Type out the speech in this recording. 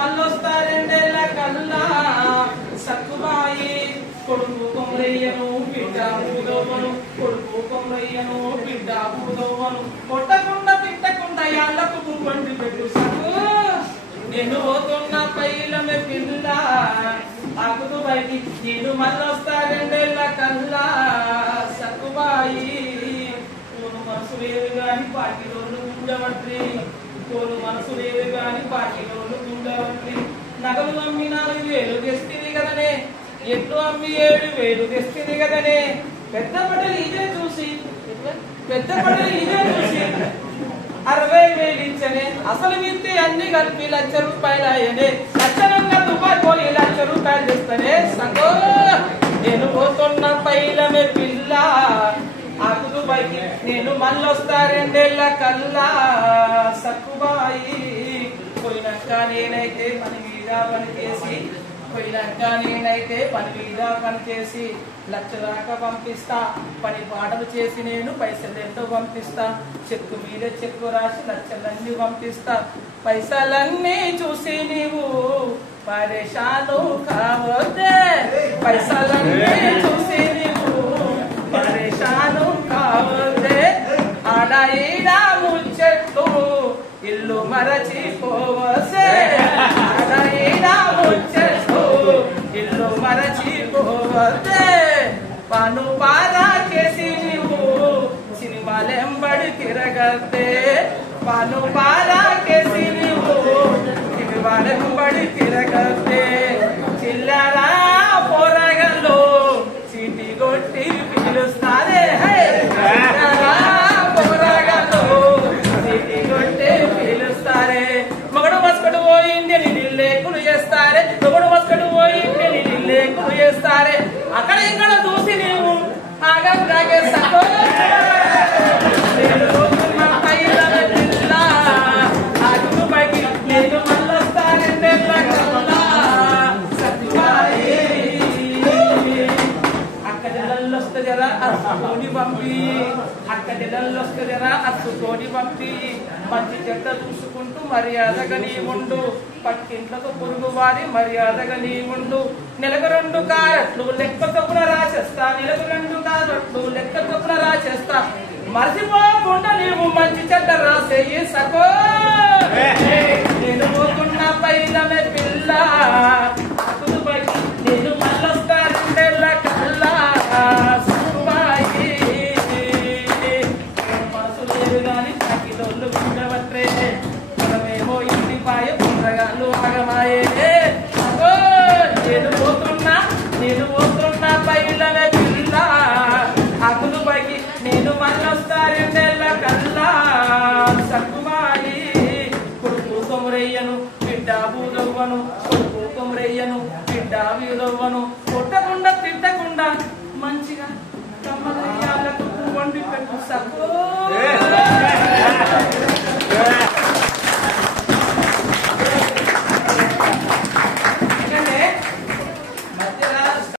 మళ్ళొస్తారెండేళ్ళ కల్లా సక్కుబాయి కొడుకు కొమ్మరయ్యను బిడ్డ పూదోవను కొడుకు కొమ్మరయ్యను బిడ్డ పూదోవను కొట్టకుండా తిట్టకుండా యాళ్ళకు గుంపండి పెట్టు సక్కు నేను పోతున్న పైలమే పిల్ల ఆకుతూ బయటి నేను మళ్ళొస్తారెండేళ్ళ కల్లా సక్కుబాయి కోను మనసు లేదు గాని పాటి రోజులు ఉండవట్రి కోను మనసు లేదు గాని పాటి రోజులు ఉండవట్రి నగలు అమ్మి 4,000 తెస్తుంది కదనే ఎట్లు అమ్మి 7,000 తెస్తుంది కదనే పెద్ద బట్టలు ఇదే చూసి 60,000 ఇచ్చనే అసలు విత్తి అన్ని కలిపి ₹1,00,000 అయ్యనే లక్షణంగా దుబాయ్ పోయి ₹1,00,000 తెస్తనే సంగో నేను పోతున్న పైలమే పిల్ల ఆకు దుబాయ్కి నేను మళ్ళొస్తారెండేళ్ళ కల్లా సక్కుబాయి పోయినాక నేనైతే పని మీద పనిచేసి ₹1,00,000 దాకా పంపిస్తా పని పాటలు చేసి నేను పైసలు ఎంతో పంపిస్తా చెక్కు మీద చెక్కు రాసి లక్షలన్నీ పంపిస్తా పైసలన్నీ చూసి నీవు పరేషాను కావద్దే పైసలన్నీ చూసి నీవు పరేషాను కావద్దే ఆడ ఈడ ముచ్చెట్టు ఇల్లు మరచిపోవసే ఆడ ఈడ ముచ్చెట్టు ఇల్లు మరచిపోవద్దే పను పారా చేసి నీవు సినిమాలెంబడి తిరగద్దే పను పారా చేసి నీవు సినిమాలెంబడి తిరగద్దే చిల్లరా పోరగల్లో చీటి కొట్టి పిలుస్తారే చిల్లరా పోరగల్లో చీటి కొట్టి పిలుస్తారే మగడు మస్కడు పోయింది నిల్లేకులు చేస్తారే మగడు మస్కడు పోయింది నిల్లేకులు చేస్తారే అక్కడ ఇక్కడ చూసి నీవు ఆగంగాగే సకో నేను మళ్ళొస్తారెండేళ్ళ కల్లా సక్కుబాయి అక్క జల్లొస్తే జరా అచ్చుతోని పంపి మంచి చెడ్డ చూసుకుంటూ మర్యాదగా నీ ఉండు పక్కింట్లకు పొరుగు వారి మర్యాదగా నీ ఉండు నెలకు 2 కారట్లు లెక్క చొప్పున రాసేస్తా నెలకు 2 కారట్లు లెక్క చొప్పున రాసేస్తా మర్చిపోకుండా నీవు మంచి చెడ్డ రాసేయి సకో నేను పోతున్న పైలమే పిల్ల నేను మళ్ళొస్తారెండేళ్ళ కల్లా సక్కుబాయి మనసు లేదు గాని తగ్గిదోళ్ళు ఉండవట్రే మనమేమో ఇంటి పాయ పుండ్రగాళ్ళు ఆగమాయే నేను పోతున్న పైలమే పిల్ల అకులు బగి నేను మళ్ళొస్తారెండేళ్ళ కల్లా సక్కుబాయి కొడుకు కొమరయ్యను బిడ్డ బూదవ్వను కొడుకు కొమరయ్యను బిడ్డ బూదవ్వను కొట్టకుండా తిట్టకుండా మంచిగా కమ్మలయ్యాలకు వండి పెట్టు సక్కో